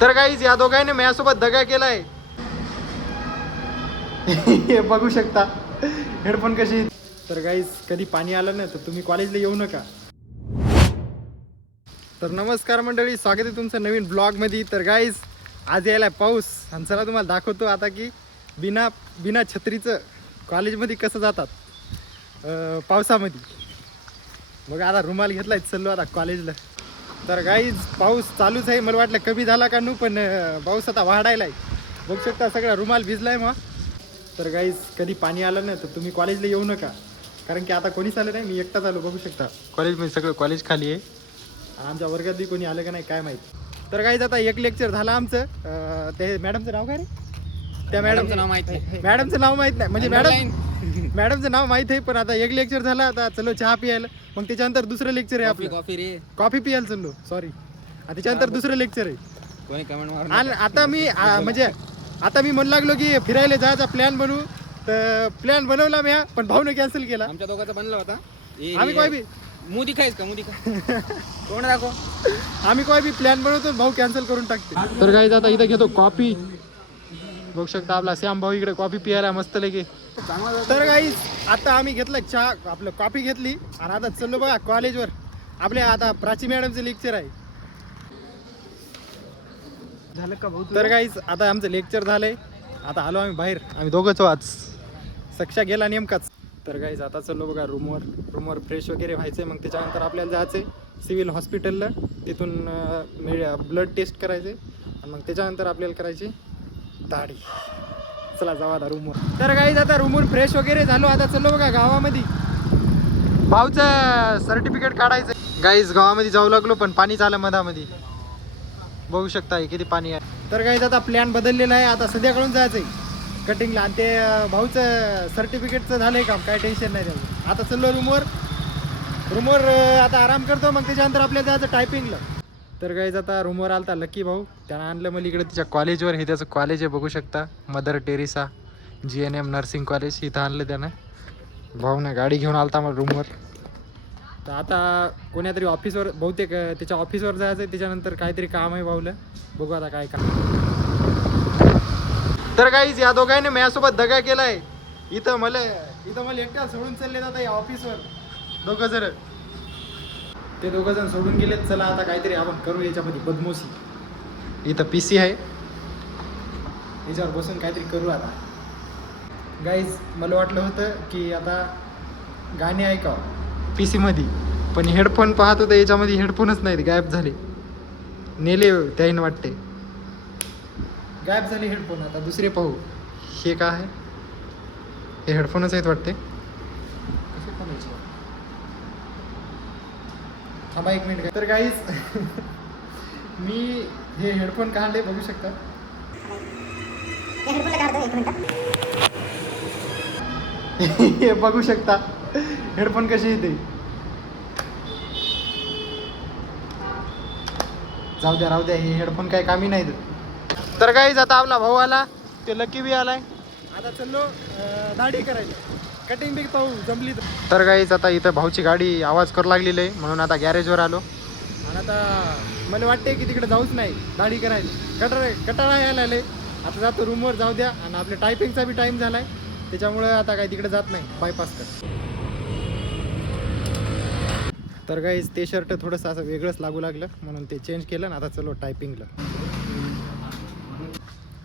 तर गाईज या दोघांनी माझ्यासोबत दगा केलाय. हे बघू शकता हेडफोन कशी. तर गाईज कधी पाणी आलं ना तर तुम्ही कॉलेजला येऊ नका. तर नमस्कार मंडळी, स्वागत आहे तुमचं नवीन ब्लॉगमध्ये. तर गाईज आज यायला पाऊस आणि चला तुम्हाला दाखवतो आता की बिना छत्रीचं कॉलेजमध्ये कसं जातात पावसामध्ये. मग आता रुमाल घेतलाय, चाललो आता कॉलेजला. तर गाईज पाऊस चालूच आहे. मला वाटलं कमी झाला का नू, पण पाऊस आता वाढायला आहे. बघू शकता सगळा रुमाल भिजलाय मग. तर गाईज कधी पाणी आलं ना तर तुम्ही कॉलेजला येऊ नका, कारण की आता कोणीच आलं नाही. मी एकटाच आलो. बघू शकता कॉलेजमध्ये सगळं कॉलेज खाली आहे. आमच्या वर्गात बी कोणी आलं का नाही काय माहीत. तर गाईज आता एक लेक्चर झालं आमचं. ते मॅडमचं नाव काय रे? त्या मॅडमचं नाव माहीत नाही. मॅडमचं नाव माहीत नाही म्हणजे मॅडमचं नाव माहीत आहे, पण आता एक लेक्चर झालं. आता चलो चहा पियायला. मग त्याच्यानंतर दुसरं लेक्चर आहे आपलं. कॉफी पियायला चाललो, सॉरी. त्याच्यानंतर दुसरं लेक्चर आहे. कोणी कमेंट मार. आणि आता मी म्हणजे आता मी म्हणू लागलो की फिरायला जायचा प्लॅन बनवू. तर प्लॅन बनवला मी, पण भाऊने कॅन्सल केला. आमच्या दोघांचा बनला होता. आम्ही काय बी मोदी खायच का मोदी खा कोण दाखव. आम्ही काय बी प्लॅन बनवतो, भाऊ कॅन्सल करून टाकते. तर गाईज आता इथं घेतो कॉफी. बघू शकता आपला श्याम भाऊ इकडे कॉफी पियायला मस्त लगे. तर गाईज आता आम्ही घेतलं चहा, आपलं कॉफी घेतली आणि आता चाललो बघा कॉलेजवर. आपल्या आता प्राची मॅडमचं लेक्चर आहे. झालं का भाऊ? तर गाईज आता आमचं लेक्चर झालंय. आता आलो आम्ही बाहेर. आम्ही दोघंच आज. सक्षा गेला नेमकाच. तर गाईज आता चाललो बघा रूमवर फ्रेश वगैरे व्हायचंय. मग त्याच्यानंतर आपल्याला जायचंय सिव्हिल हॉस्पिटलला. तिथून ब्लड टेस्ट करायचे आणि मग त्याच्यानंतर आपल्याला करायची दाढी. चला जाऊ आता रूमवर. तर गाईज आता रूमवर फ्रेश वगैरे झालो. आता चाललो बघा गावामध्ये भाऊचं सर्टिफिकेट काढायचं. गाईज गावामध्ये जाऊ लागलो, पण पाणी झालं मधामध्ये. बघू शकता किती पाणी आहे. तर गाईज आता प्लॅन बदललेला आहे. आता संध्याकाळून जायचंय कटिंगला. आणि ते भाऊचं सर्टिफिकेटचं झालंय काम, काय टेन्शन नाही त्याचं. आता चाललो रूमवर आता आराम करतो. मग त्याच्यानंतर आपल्याला जायचं टायपिंगला. तर गाईज आता रूमवर आलता लकी भाऊ. त्यानं आणलं मला इकडे तिच्या कॉलेजवर. हे त्याचं कॉलेज आहे, बघू शकता. Mother Teresa GNM nursing college. इथं आणलं त्यानं. भाऊनं गाडी घेऊन आलता मला रूमवर. तर आता कोण्यातरी ऑफिसवर, बहुतेक त्याच्या ऑफिसवर जायचं आहे. त्याच्यानंतर काहीतरी काम आहे भाऊला. बघू आता काय काम. तर गाईज या दोघांनी माझ्यासोबत दगा केलाय. इथं मला एकट्याला सोडून चालले जाता या ऑफिसवर. ते दोघं जण सोडून गेलेत. चला आता काहीतरी आपण करू याच्यामध्ये बदमाशी. इथं PC आहे, याच्यावर बसून काहीतरी करू आता. गाईज मला वाटलं होतं की आता गाणे ऐकावं PC मध्ये, पण हेडफोन पाहत होतं याच्यामध्ये हेडफोनच नाहीत, गायब झाले. नेले त्याईन वाटते, गायब झाले हेडफोन. आता दुसरे पाहू. हे काय आहे? हे हेडफोनच आहेत वाटते. कसे पाहायचे? थांबा एक मिनिट. तर गाईज मी हे हेडफोन काढले, बघू शकता. हे बघू शकता हेडफोन कसे येते. जाऊ द्या, राहू द्या. हे हेडफोन काही कामी नाहीत. तर गाईज आता आपला भाऊ आला, ते लकी बी आलाय. आता चाललो दाढी करायला. कटिंग बी पाहू जमली तर. गाईज आता इथं भाऊची गाडी आवाज करू लागलेली आहे, म्हणून आता गॅरेजवर आलो. आणि आता मला वाटते की तिकडे जाऊच नाही दाढी करायला. कटाळा यायला आले. आता जातो रूमवर. जाऊ द्या. आणि आपल्या टायपिंगचा बी टाईम झालाय, त्याच्यामुळं आता काही तिकडे जात नाही, बायपास कर. तर गाईज ते शर्ट थोडंसं असं वेगळंच लागू लागलं, म्हणून ते चेंज केलं. आणि आता चलो टायपिंगला.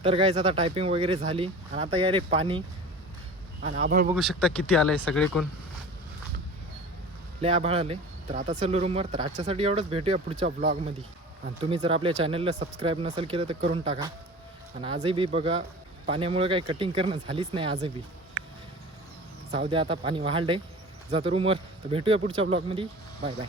तर गाईज आता टायपिंग वगैरे झाली. आणि आता या रे पाणी आणि आभाळ बघू शकता किती आलंय सगळे कोण. लय आभाळ आले. तर आता चलो रूमवर. तर आजच्यासाठी एवढंच. भेटूया पुढच्या ब्लॉगमध्ये. आणि तुम्ही जर आपल्या चॅनलला सबस्क्राईब नसेल केलं तर करून टाका. आणि आजही बी बघा पाण्यामुळे काही कटिंग करणं झालीच नाही आजही बी. जाऊ द्या, आता पाणी वाढलंय. जातो रूमवर. तर भेटूया पुढच्या ब्लॉगमध्ये. Bye bye.